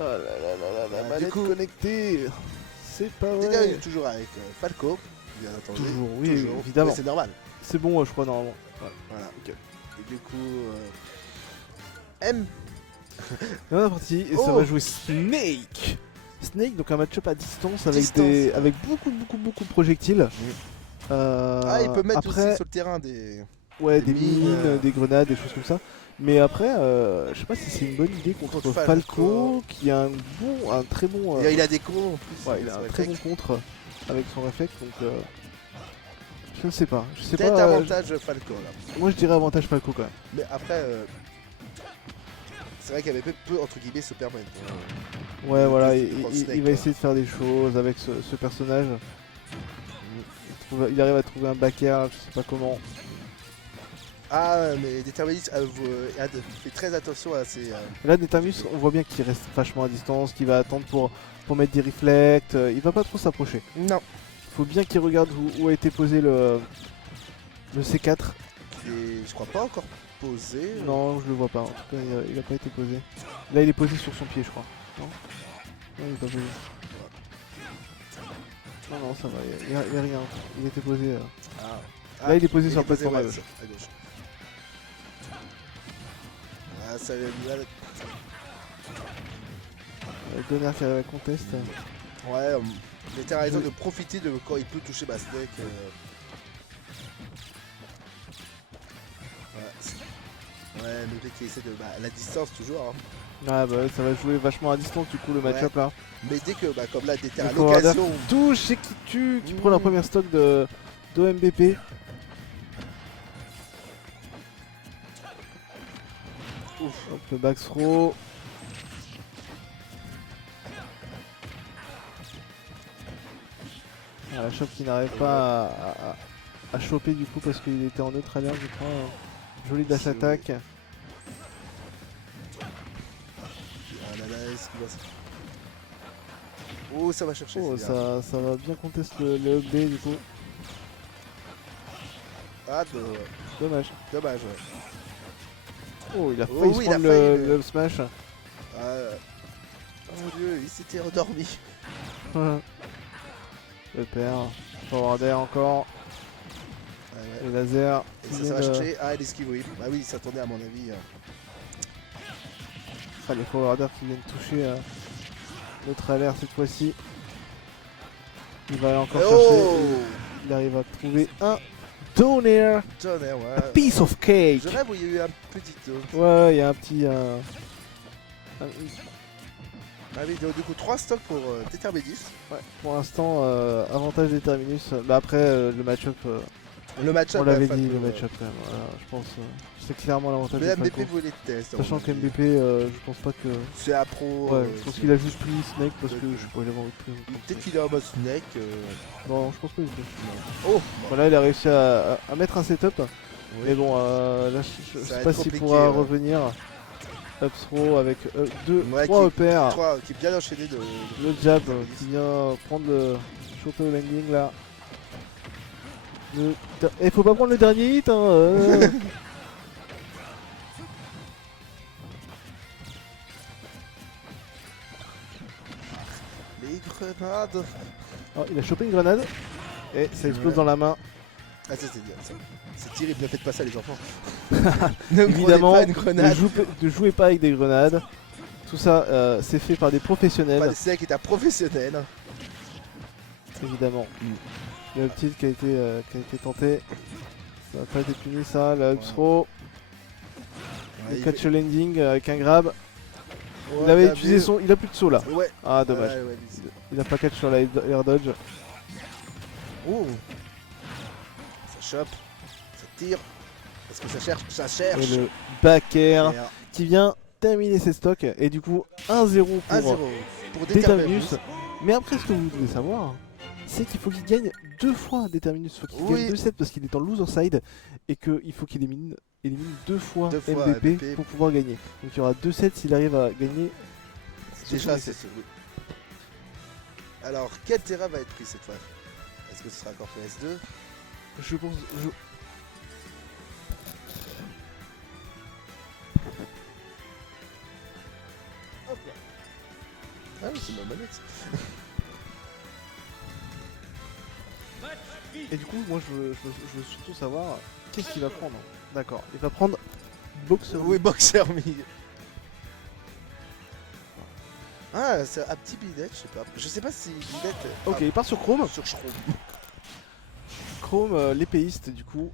Oh là là là là, la manette coup, connectée. C'est pas Déter vrai. toujours avec Falco, bien entendu. Toujours, oui, Toujours. évidemment. Mais c'est normal. C'est bon, je crois, normalement. Ouais. Voilà. Ok. Et du coup, M. Et on est parti, et ça Oh. va jouer Snake. Snake, donc un match-up à distance avec, Distance. avec beaucoup de projectiles. Il peut mettre après, aussi sur le terrain des des mines, des grenades, des choses comme ça. Mais après, je sais pas si c'est une bonne idée contre Falco, qui a un très bon. Il a des cons en plus. Ouais, il a un très bon contre avec son réflexe, donc je ne sais pas. Je sais Peut-être pas. avantage Falco là. Moi, je dirais avantage Falco quand même. Mais après, c'est vrai qu'AVP peut entre guillemets se permettre. Ouais, voilà, Snake, il va essayer de faire des choses avec ce personnage. Il arrive à trouver un back air, je sais pas comment. Ah, mais Determinus fait très attention à ses. Là, Determinus, on voit bien qu'il reste vachement à distance, qu'il va attendre pour mettre des reflects. Il va pas trop s'approcher. Non. Faut bien qu'il regarde où a été posé le C4. Et je crois pas encore posé. Non, je le vois pas. En tout cas, il a pas été posé. Là, il est posé sur son pied, je crois. Non, non, il est pas posé. Non, non, ça va. Il y a rien. Il était posé. Là, il est posé sur la plateforme à gauche. Ah, ça va mal. Gunnar qui arrive à contest. Ouais, il a raison de profiter de quand il peut toucher Snake. Ouais, le mec qui essaie de la distance toujours. Hein. Ah bah ça va jouer vachement à distance du coup le match-up là. Mais dès que comme là Déter à l'occasion touche et qui tue, qui prend la première stock de MBP. Hop, le back throw. La shop qui n'arrive pas à choper du coup parce qu'il était en neutre alert je crois. Jolie dash attack. Oh, ça va chercher. Oh, ça va bien contester le up B du coup. Ah, dommage. Dommage, ouais. Oh, il a failli se prendre le up smash. Oh mon dieu, il s'était endormi. Le père. Forward air encore. Ouais. Le laser. Et ça va chercher. Ah, l'esquive, oui. Bah oui, ça tournait à mon avis. Ah, les forwarders qui viennent toucher notre alerte cette fois-ci. Il va encore chercher. Il arrive à trouver un down air. Ouais. A piece of cake. Je rêve où il y a eu un petit Ouais, il y a un petit. Ah oui, du coup 3 stocks pour Determinus. Ouais, pour l'instant, avantage Determinus. Bah après, le match-up. On l'avait dit, le match-up quand même. Voilà, je pense. C'est clairement l'avantage de Falco. Mais MVP voulait le test. Sachant que MVP, je pense pas que. C'est à pro. Ouais, je pense qu'il a juste pris Snake parce que je sais pas, il avait envie de prendre. Peut-être qu'il est en mode Snake. Non, je pense pas du tout. Oh voilà, il a réussi à mettre un setup. Oui. Mais bon, là, je sais pas s'il pourra revenir. Up throw avec 3 EPR. 3 qui est bien enchaîné de. Le jab qui vient prendre le short landing là. Et faut pas prendre le dernier hit hein. Les grenades. Oh, il a chopé une grenade et ça explose dans la main. Ah c'est terrible, ne faites pas ça les enfants. Évidemment, ne jouez pas avec des grenades. Tout ça c'est fait par des professionnels. C'est ça qui est un professionnel. Évidemment. Il y a le tilt qui a été tenté. Ça n'a pas été puni ça, le up throw. Le catch landing avec un grab. Il avait utilisé son. Il a plus de saut là. Ouais. Ah dommage. Il a pas catch sur la air dodge. Oh. Ça chope. Ça tire. Parce que ça cherche. Et le back air qui vient terminer ses stocks. Et du coup 1-0 pour Determinus. Mais après ce que vous devez savoir, c'est qu'il faut qu'il gagne 2 fois Determinus. Il faut qu'il gagne 2 sets parce qu'il est en loser side. Et qu'il faut qu'il élimine 2 fois MVP pour pouvoir gagner. Donc il y aura 2 sets s'il arrive à gagner. Déjà c'est ce. Alors quel terrain va être pris cette fois? Est-ce que ce sera encore PS2? Je pense. Hop là. Ah oui, c'est ma manette. Et du coup, moi je veux surtout savoir qu'est-ce qu'il va prendre. D'accord, il va prendre Boxer. Oui, Boxer Me. Ah, c'est un petit Bidette, je sais pas. Je sais pas si Bidette. Ok, il part sur Chrome. Sur Chrome. Chrome, l'épéiste du coup.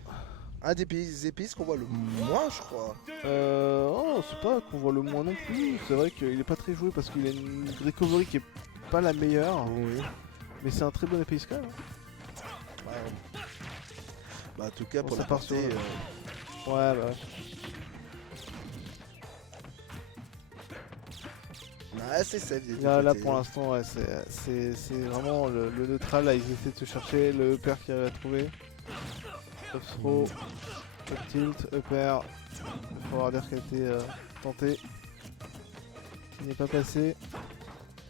Un des épices qu'on voit le moins, je crois. Oh, c'est pas qu'on voit le moins non plus. C'est vrai qu'il est pas très joué parce qu'il a une recovery qui est pas la meilleure. Oui. Mais c'est un très bon épéiste quand même. Ouais. Bah, en tout cas, Bon, pour ça la part partie. sur- Ouais, bah. C'est safe des deux Là côtés. pour l'instant, ouais, c'est vraiment le neutral. Là, ils essaient de se chercher. Le upper qui a trouvé. Up throw, up tilt, upper. Le forwarder qui a été tenté. Qui n'est pas passé.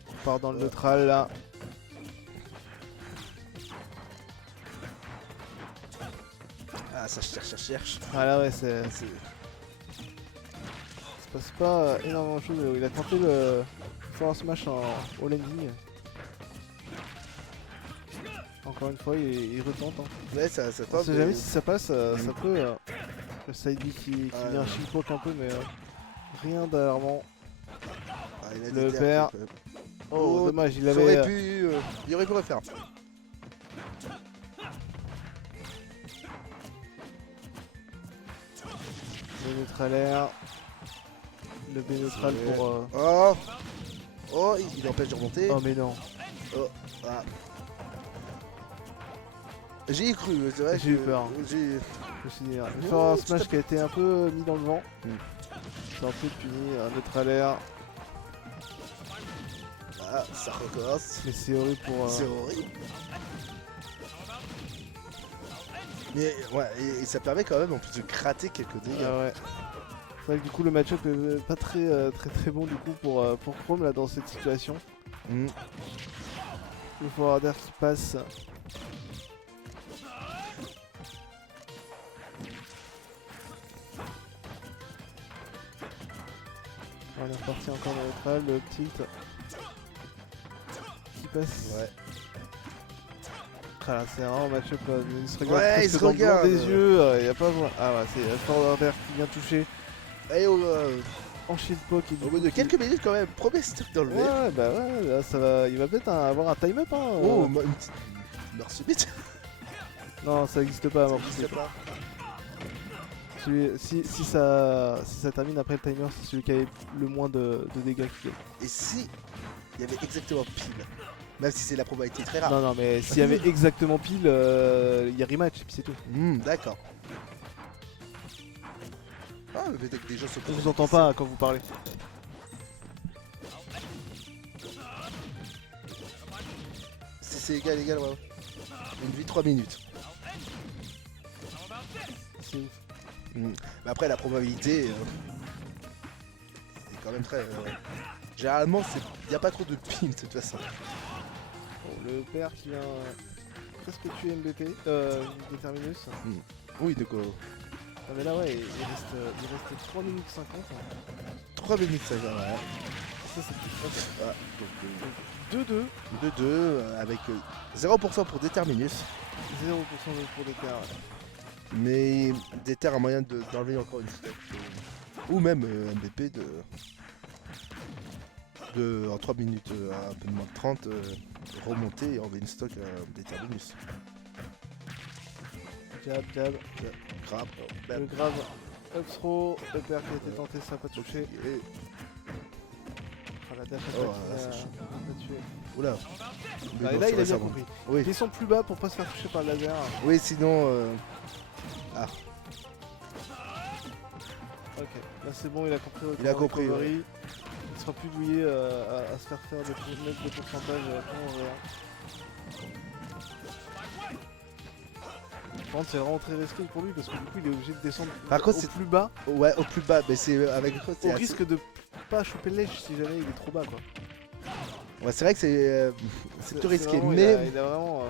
On part dans le neutral là. Ah, ça cherche. Ah là, ouais, c'est. Ça se passe pas énormément de choses. Il a tenté le forward smash en all ending. Encore une fois, il retente. Hein. Ouais, ça On tente. sait jamais si ça passe, ça peut. Le side B qui vient ouais. chimpoke un peu, mais rien d'alarmant. Ah, il a Le des père. terres qui peuvent- Oh, dommage, il il avait. aurait pu refaire. Le neutral air. Le B neutral pour. Oh, il empêche de remonter. Oh, mais non. Ah. J'y ai cru, c'est vrai. J'ai eu peur. J'ai- Je me suis dit, le Oh, forward tout smash à qui a été un peu mis dans le vent. Mm. C'est un peu puni, un neutral air. Ah, ça recommence. Mais c'est horrible pour. C'est horrible. Mais ouais, et ça permet quand même en plus de gratter quelques dégâts. Ah ouais. C'est vrai que du coup le match-up est pas très bon du coup pour Chrome là dans cette situation. Mm. Le forwarder qui passe. On est reparti encore dans le neutral, le tilt qui passe. Ouais. Ah là, c'est vraiment un match-up, il se regarde Ouais, presque il se dans le blanc regarde. des yeux, y a pas besoin. Ah ouais, c'est le forwarder qui vient toucher Et en shield poke. Et du au bout coup, de qui- quelques minutes quand même, premier stock dans le verre. Ouais, bah ouais, là, ça va, il va peut-être avoir un time-up. Hein, Oh, une petite mort subite. Non, ça n'existe pas. mort Je subite. sais pas. Si ça termine après le timer, c'est celui qui a le moins de dégâts qui gagne. Et si il y avait exactement pile, même si c'est la probabilité très rare. Non, mais s'il y avait exactement pile, il y a rematch et puis c'est tout. D'accord. Ah, mais peut-être que des gens se On vous entend pas quand vous parlez. Si c'est égal, ouais. Une vie 3 minutes. C'est ouf. Mais après, la probabilité, c'est quand même très. Généralement, il n'y a pas trop de pile de toute façon. Bon, le père qui vient presque tuer MVP, Determinus. Oui, de quoi. Ah mais là ouais, il reste 3 minutes 50. 3 minutes, ça va, ouais. Ça c'est Ah, plus 2-2, 2-2 avec 0% pour Determinus. 0% pour des terres. Mais Deter a moyen d'enlever encore une step. Ou même MVP en 3 minutes, à un peu moins de 30, remonter et enlever une stock à Determinus. Jab, Grave. le grave up throw, le père qui a été tenté, ça n'a pas touché. Et... Ah, la dash Oh, attack là, qui c'est a chaud. pas tué. Oula. Ah, et là il a bien compris. Oui. Descend plus bas pour pas se faire toucher par le laser. Oui, sinon... Ok, là c'est bon, il a compris. Il a compris, recovery. Il sera plus douillé à se faire faire des pourcentages en réel. Par contre, c'est vraiment très risqué pour lui parce que du coup, il est obligé de descendre Par contre, au c'est- plus bas Ouais, au plus bas, mais c'est avec... au risque de pas choper le ledge si jamais il est trop bas quoi. Ouais, c'est vrai que c'est plus risqué, vraiment- mais... il a vraiment.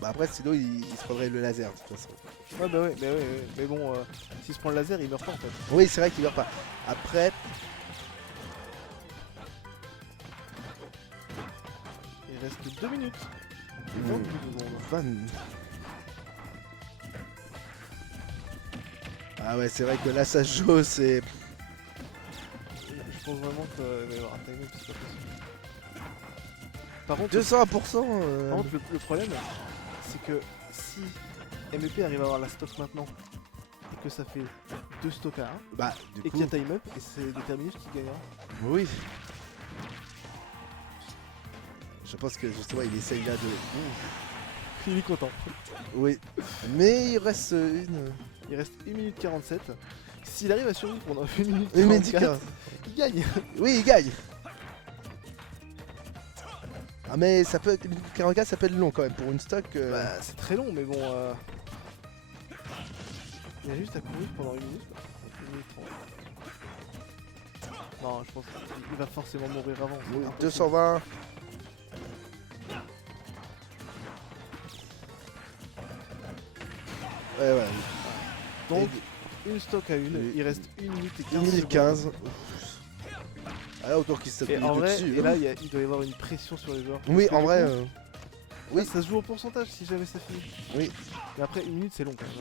Bah après, sinon, il se prendrait le laser, de toute façon. Ouais, bah ouais, mais bon, s'il se prend le laser, il meurt pas en fait. Oui, c'est vrai qu'il meurt pas. Après, reste 2 minutes. Et 22 secondes. 20. Ah ouais, c'est vrai que là ça se joue, c'est... Je pense vraiment qu'il va y avoir un time-up, c'est pas possible. Par contre, 200%. par contre, le problème, c'est que si MEP arrive à avoir la stock maintenant, et que ça fait 2 stocks à 1, Bah, du et coup... qu'il y a time-up, et c'est Determinus qui gagnera. Oui. Je pense que justement il essaye là de... Il est content. Oui. Mais il reste une... Il reste 1 minute 47. S'il arrive à survivre pendant 1 minute Une minute 44, il gagne. Oui, il gagne. Ah mais ça peut être... 44 ça peut être long quand même pour une stock. Bah, c'est très long, mais bon... Il y a juste à courir pendant 1 minute. 1 minute 30. Non, je pense qu'il va forcément mourir avant. c'est Oui, impossible. 220. Ouais, ouais. Donc, une stock à une, Et- il reste 1 minute et 15 1 minute secondes. 15. Ah là, autant qu'il se Et tape en vrai, dessus. et là, il doit y avoir une pression sur les joueurs. Oui, Parce que en du vrai... coup, oui, ça se joue au pourcentage si jamais ça finit. Oui. Mais après, 1 minute, c'est long quand même.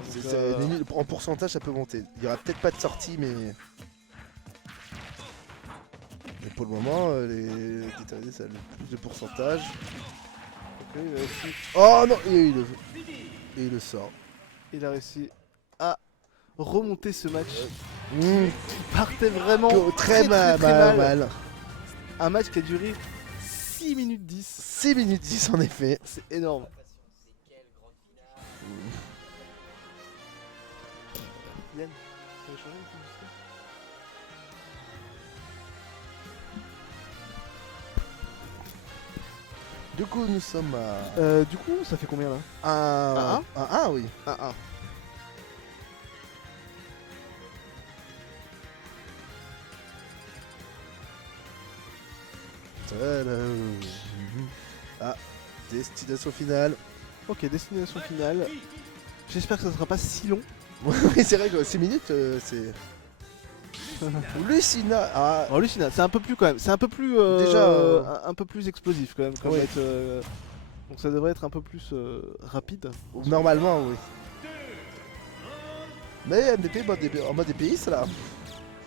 Donc, c'est- en pourcentage ça peut monter. Il y aura peut-être pas de sortie mais... Mais pour le moment, les déterminés ça a le plus de pourcentage. ok, il a réussi, Oh non, et il le sort. il a réussi à remonter ce match. Mmh. Il partait vraiment Très mal. Un match qui a duré 6 minutes 10. 6 minutes 10 en effet. C'est énorme. Yann, tu veux changer une publicité ? Du coup, nous sommes à Du coup, ça fait combien là 1, oui. 1-1. Tadam. Ah, destination finale. Ok, destination finale. J'espère que ça sera pas si long. Oui, c'est vrai que 6 minutes, c'est... Lucina. Ah, Alors Lucina, c'est un peu plus quand même. C'est un peu plus Déjà, un peu plus explosif quand même. Comme oui. être, donc ça devrait être un peu plus rapide. normalement, oui. Mais MDP en mode DPI, là.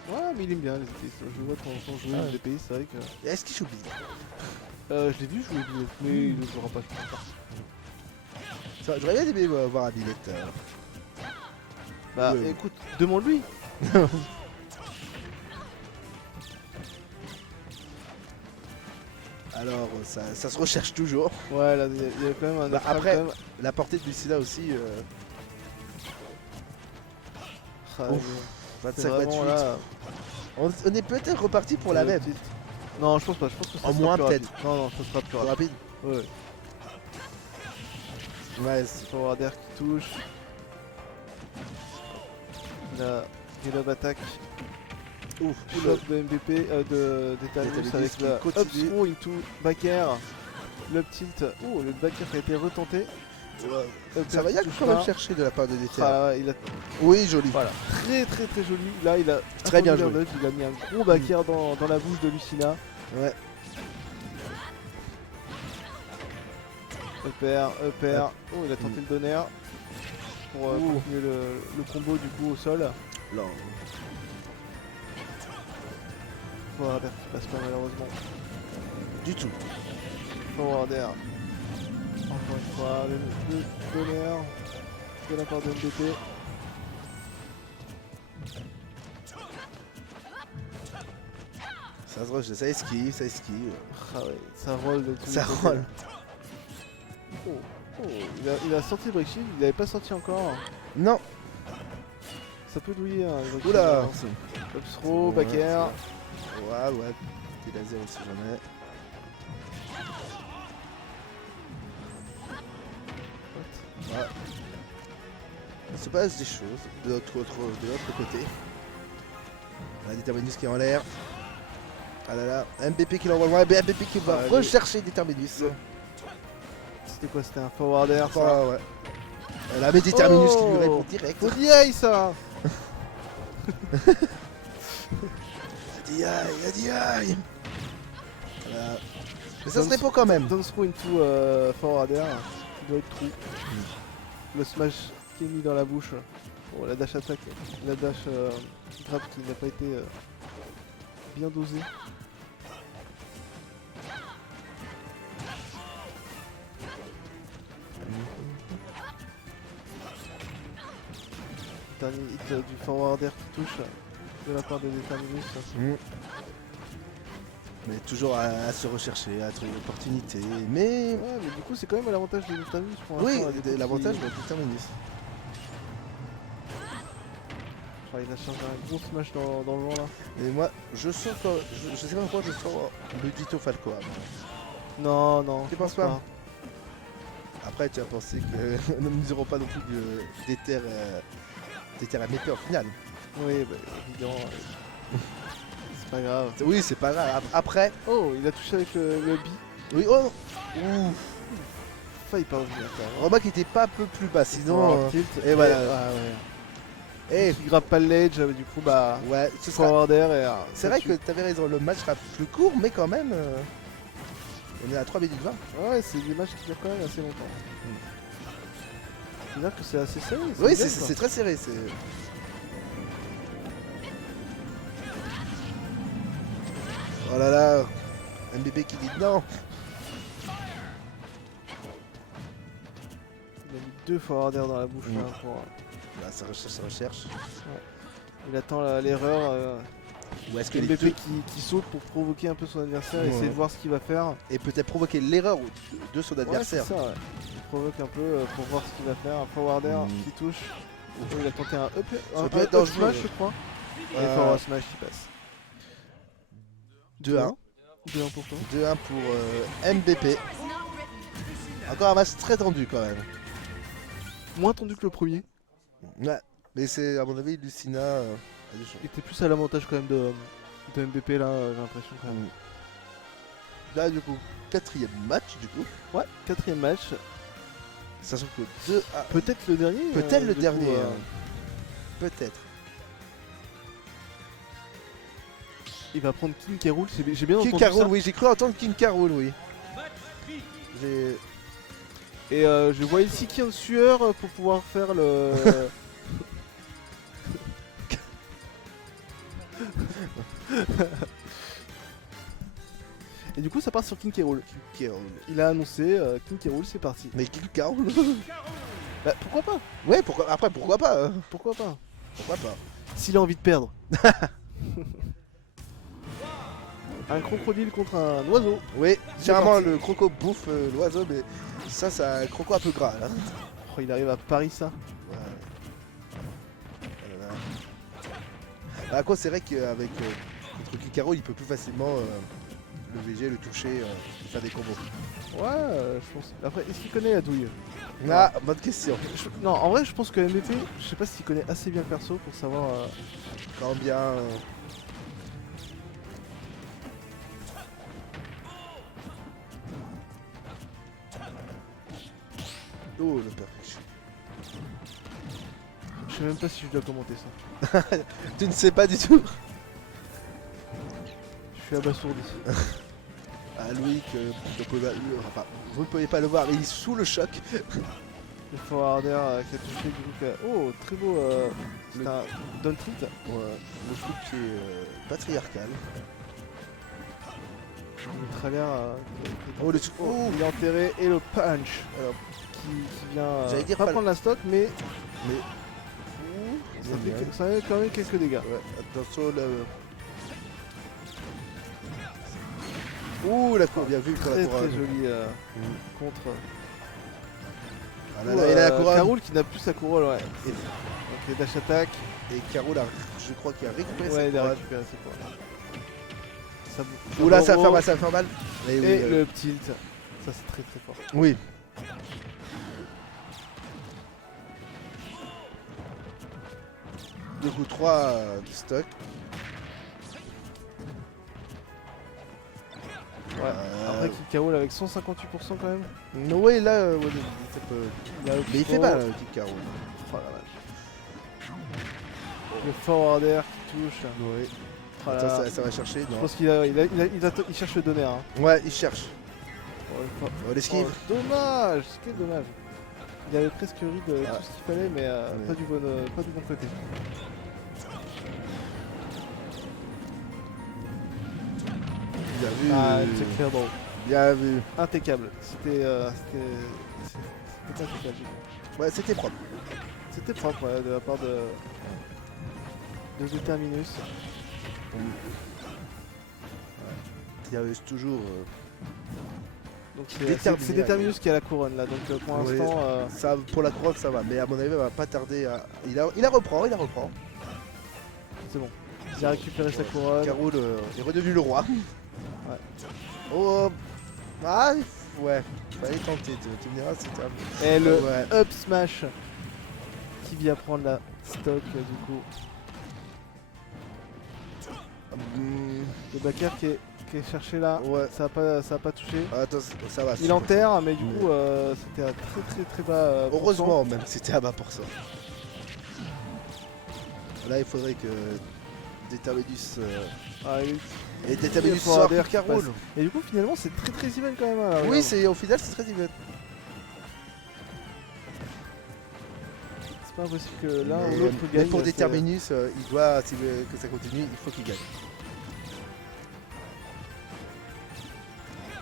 Ouais, mais il aime bien les EPI. Je le vois de temps en temps jouer Ah les EPI, c'est vrai que. Est-ce qu'il joue bien Je l'ai vu jouer Billet, mais il ne jouera pas. J'aurais bien aimé voir un billet. Bah Ouais. écoute, demande-lui. Alors, ça se recherche toujours. Ouais, là, il y a quand même un Bah, Afral, après- quand même. La portée de Lucina aussi, Ah, Ouf. mais 25-28. c'est vraiment là. On est peut-être reparti pour la même. petite- Non, je pense pas. Je pense que ça En sera moins, plus peut-être. rapide. Non, non, ça sera plus Plus rapide. rapide. Ouais. Ouais, Forwarder qui touche. La relob attaque. ouf. Pull-up de MVP, de Determinus Determinus avec qui la continue. up throw into back air. Le tilt. Oh, le back air qui a été retenté. Up Ça va air bien qui touche quand même pas. chercher de la part de DTR. Ah, il a Oui, joli. voilà, très très très joli. Là, il a Très bien attendu joué. l'overload, il a mis un gros back air dans la bouche de Lucina. Ouais. Up air. Oh, il a tenté le donner pour Ouh. continuer le combo du coup au sol. Non. Forwarder qui passe pas malheureusement. Du tout. Forwarder. Encore une fois, le donner de la part de MDP. Ça se rush, ça esquive. Ah ouais, ça roll de tous Ça les côtés. roll. Oh, il a sorti le break shield, il avait pas sorti encore. Non. Ça peut douiller hein, le break Oula. shield, hein. Up throw, back air. Ouais. Petit laser si jamais. Ouais. Il se passe des choses de l'autre côté. La Determinus qui est en l'air. Ah là là, MVP qui l'envoie loin, MVP qui va Ouais, rechercher Determinus. C'était quoi? C'était un forwarder ça? Ah ouais. Là, mais Determinus qui lui Oh. répond direct. Faut DI ça! DI. Voilà. Mais ça serait pas quand même. Don't throw into forward air, qui doit être trou. Le smash qui est mis dans la bouche. Bon, la dash attack, la dash grab qui n'a pas été bien dosée. Dernier hit du forward air qui touche de la part de Determinus. Mais toujours à se rechercher, à trouver l'opportunité. Mais Ouais, mais du coup, c'est quand même à l'avantage de Determinus pour oui, l'instant. l'avantage de Determinus. Il a changé un gros smash dans le vent là. Et moi, je sens que. Je sais pas pourquoi je sens le Ditto Falco. Non, non. Tu penses pas? Après, tu as pensé que nous n'aurons pas non plus d'éther à MP en finale. Oui, bah, évidemment. C'est pas grave. Oui, c'est pas grave. Après. Oh, il a touché avec le bi. Oui, oh ouh. Failli pas revenir quand même. Remarque qu'il était pas un peu plus bas, sinon. Tilt. Et voilà. Ah, ouais. Et Il grappe pas le ledge, du coup, bah. ouais, ce sera. Forward air et. C'est vrai que t'avais raison, le match sera plus court, mais quand même. On est à 3 minutes 20. Ouais, c'est des matchs qui durent quand même assez longtemps. C'est-à-dire que c'est assez serré. Oui, bien, c'est très serré. Oh là là, MBP qui dit non. Il a mis 2 forward air dans la bouche là pour. Là, ça recherche. Il attend l'erreur. Ou est-ce que les MBP deux... qui saute pour provoquer un peu son adversaire et Ouais. essayer de voir ce qu'il va faire. Et peut-être provoquer l'erreur de son adversaire. Ouais, c'est ça, ouais. Il provoque un peu pour voir ce qu'il va faire. Un forward air qui touche. Oh, il a tenté un up, Ça peut être dangereux. smash, je crois. Et forward smash qui passe. 2-1. 2-1 pour toi. 2-1 pour MBP. Encore un match très tendu quand même. Moins tendu que le premier. Ouais. Mais c'est à mon avis Lucina a des chances. Il était plus à l'avantage quand même de MBP là, j'ai l'impression quand même. Là du coup, 4ème match du coup. Ouais, 4ème match. Sachant que 2 à... Peut-être le dernier. Peut-être le du dernier. coup, Peut-être. Il va prendre King K. Rool, j'ai bien King entendu Carol, ça. oui, j'ai cru entendre King Carol, oui. Et je vois ici qui est en sueur pour pouvoir faire le... Et du coup ça part sur King K. Rool. Il a annoncé King K. Rool, c'est parti. Mais King Carol. Bah pourquoi pas? Ouais, après pourquoi pas, hein. Pourquoi pas? Pourquoi pas. S'il a envie de perdre. Un crocodile contre un oiseau. Oui, C'est généralement parti. le croco bouffe l'oiseau, mais ça c'est un croco un peu gras là. Oh, il arrive à Paris ça. Ouais. Voilà. Bah, quoi, c'est vrai qu'avec contre Kikaro, il peut plus facilement le VG, le toucher, faire des combos. Ouais, je pense. Après, est-ce qu'il connaît la douille? Ah, bonne question. Non, en vrai, je pense que MVP, je sais pas s'il connaît assez bien le perso pour savoir. Combien Oh, le perfection. Je sais même pas si je dois commenter ça. Tu ne sais pas du tout. Je suis abasourdi. Ah, Loïc, enfin, vous ne pouvez pas le voir, mais il est sous le choc. Le forwarder qui a touché du coup. Oh, très beau. C'est un down tilt. Ouais, le truc qui est patriarcal. Le travers. Oh, le Il est enterré et le punch qui vient J'allais dire pas pas prendre la stock, mais ça ça fait fait quand même quelques dégâts. Ouais, attention là. Ouh, la cour, bien vu pour la Très couronne. très joli contre. Ah là là, il a la couronne. Caroul qui n'a plus sa couronne, ouais. Et- Donc les dash attack. Et Carol, je crois qu'il a récupéré Ouais, sa il a couronne. récupéré sa couronne. Oula, ça va faire mal, ça va faire mal. Et oui, le tilt. Ça c'est très très fort. oui. Du coup, 3 de stock. Ouais. Après qui Caroul avec 158% quand même. Oui, là, ouais, ça peut... Il a Mais il fait mal, Kick Carol. Oh la vache. Le forwarder qui touche. Oui. Oh là Ça, là. ça va chercher, Je non. pense qu'il cherche le donner. Hein. Ouais, il cherche. Oh, l'esquive. Oh, dommage, quel dommage. Il avait presque read tout ce qu'il fallait, mais pas du bon côté. Bien vu. Ah, check clear draw. Bien vu. Impeccable. C'était impeccable. Ouais, c'était propre. C'était propre ouais, de la part de Determinus. Il y avait toujours. Donc Déterminé, c'est Determinus qui a la couronne là, donc pour Oui. l'instant Ça, pour la couronne, ça va. Mais à mon avis, il va pas tarder à. Il la reprend. c'est bon. Il a récupéré sa couronne. Carol est redevenu le roi. Ouais. Oh. Ah, ouais. Fallait tenter. Tu me diras, c'était un. Et le Ouais. up smash qui vient prendre la stock du coup. Le backer qui est cherché là, Ouais. ça a pas touché. Attends, ça va. Il enterre, mais du coup c'était à très bas. Heureusement, même, c'était à bas pour ça. Là, il faudrait que Determinus et Determinus sortent d'air Carol. Et du coup, finalement, c'est très even quand même. Là, Oui, regarde. au final, c'est très even. C'est pas impossible que l'un ou Mais l'autre gagne. pour c'est- Determinus, il doit, s'il veut que ça continue, il faut qu'il gagne.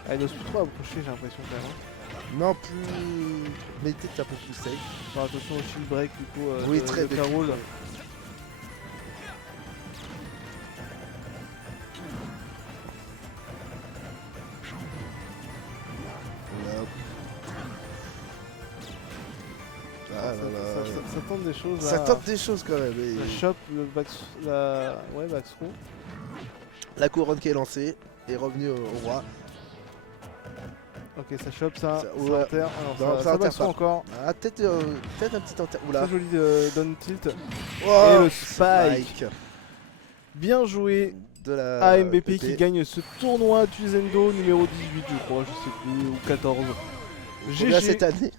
Ah, il n'ose plus trop approcher, j'ai l'impression quand même. Hein. Non, plus. Mais peut-être un peu plus safe. Faire attention au shield break du coup Oui, de très bien. Carol. Ah là là. Ça tente des choses. Ça là. tente des choses quand même. Et La shop, le back, back throw. la couronne qui est lancée est revenue au roi. Ok, ça chope ça. Ça- Ça ouais. enterre. Ah non, Non, ça ça enterre back throw pas. encore. Ah, peut-être un petit enterre. Oula. Très joli down tilt. Oh, Et le spike. Bien joué. De la AMBP qui gagne ce tournoi Tuesendo numéro 18 je crois, je sais plus, ou 14. Combien GG. cette année.